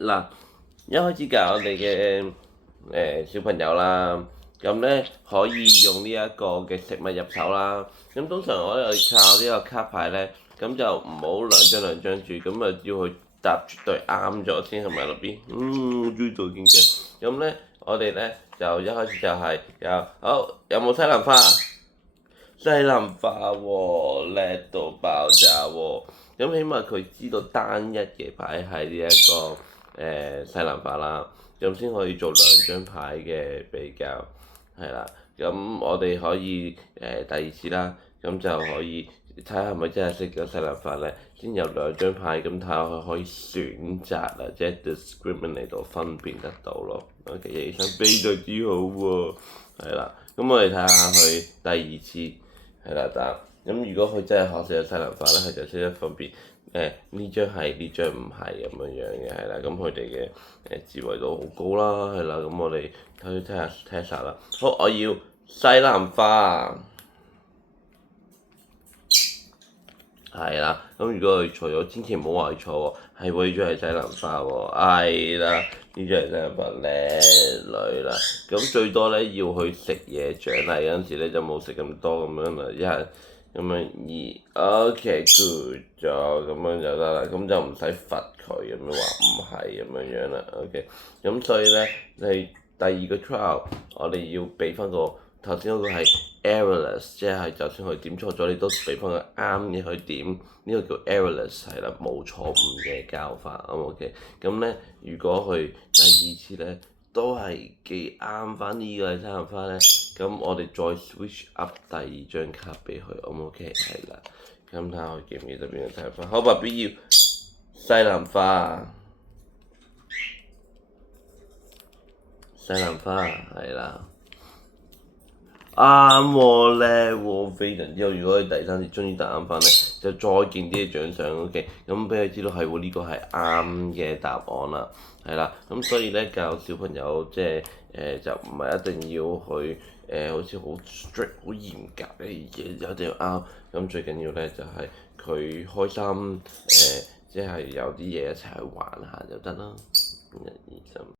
嗱，一開始教我哋嘅小朋友啦，咁咧可以用呢一個嘅食物入手啦。咁通常我哋靠呢個卡牌咧，咁就唔好兩張住，咁啊要去答絕對啱咗先係咪落邊？我中意做件嘅。咁咧我哋咧就一開始就係有冇西蘭花？西蘭花喎，叻到爆炸喎！咁起碼佢知道單一嘅牌係呢一個西蘭花啦，咁先可以做兩張牌嘅比較，係啦。咁我哋可以第二次啦，咁就可以睇下係咪真係識咗西蘭花咧，先有兩張牌，咁睇下佢可以選擇啊，即係 discriminate 到分辨得到咯。OK，醫生非常之好喎，係啦。咁我哋睇下佢第二次。係啦，咁如果佢真係學識咗西蘭花咧，佢就識得分別呢張係呢張唔係咁樣樣嘅，係啦，咁佢哋嘅智慧度好高啦，係啦，咁我哋睇下啦。好，我要西蘭花，係啦，咁如果佢錯咗，千祈唔好話佢錯喎，係喎，呢張係西蘭花喎，係啦，呢張係西蘭花，叻女啦，咁最多咧要去食嘢獎勵嗰陣時咧就冇食咁多咁樣啦，一係咁樣OK good 咗咁樣就得啦，咁就唔使罰佢咁樣話唔係咁樣樣啦，OK，咁所以咧你第二個 trial 我哋要俾翻個頭先嗰個係 errorless，即係就算佢點錯咗，你都俾翻個啱嘅去點，呢個叫 errorless 係啦，冇錯誤嘅教法，OK，咁咧如果佢第二次咧都係記啱翻呢個西蘭花咧，咁我哋再 switch up 第二張卡俾佢，OK 係啦，咁睇下佢記唔記得邊個西蘭花？好，爸 B 要西蘭花，西蘭花係啦。啱喎，叻喎，非常之好。如果你第三次終於答啱翻咧，就再勁啲嘅獎賞，OK。咁俾佢知道係喎，呢個係啱嘅答案啦，係啦。咁所以咧教小朋友即係就唔係一定要去好似好 strict 好嚴格嘅嘢，一定要啱。咁最緊要咧就係佢開心即係有啲嘢一齊去玩下就得啦。1、2、3。